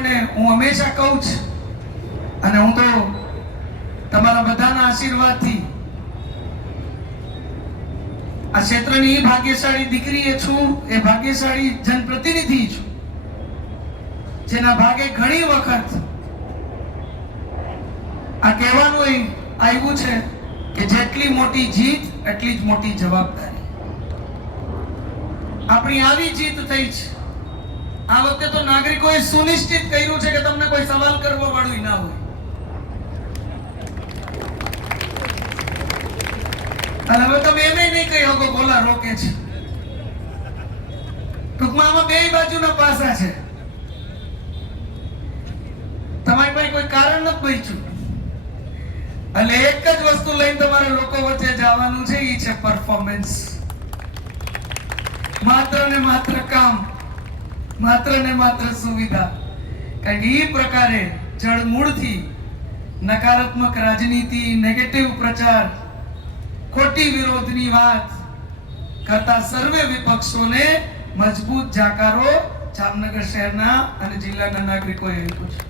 આપણને હું હંમેશા કહું છું, અને હું તો તમારા બધાના આશીર્વાદથી આ ક્ષેત્રની ભાગ્યશાળી દીકરી છું, એ ભાગ્યશાળી જનપ્રતિનિધિ છું, જેના ભાગે ઘણી વખત આ કહેવાનું આવ્યું છે કે જેટલી મોટી જીત એટલી જ મોટી જવાબદારી. આપણી આવી જીત થઈ છે. આ વખતે તો નાગરિકોએ સુનિશ્ચિત કર્યું છે કે તમને કોઈ સવાલ કરવા વાળું ના હોય. અને હવે તમે એમ નહીં કહી શકો બોલા રોકે છે. ટૂંકમાં આમાં બે બાજુના પાસા છે. તમારી પાસે કોઈ કારણ નથી બચ્યું, એટલે એક જ વસ્તુ લઈને તમારે લોકો વચ્ચે જવાનું છે, એ છે પરફોર્મન્સ. માત્ર ને માત્ર કામ, માત્ર ને માત્ર સુવિધા. કારણ કે એ પ્રકારે જળમૂળથી નકારાત્મક રાજનીતિ, નેગેટિવ પ્રચાર, ખોટી વિરોધની વાત કરતા સર્વે વિપક્ષોને મજબૂત જાકારો જામનગર શહેરના અને જિલ્લાના નાગરિકોએ આપ્યો છે.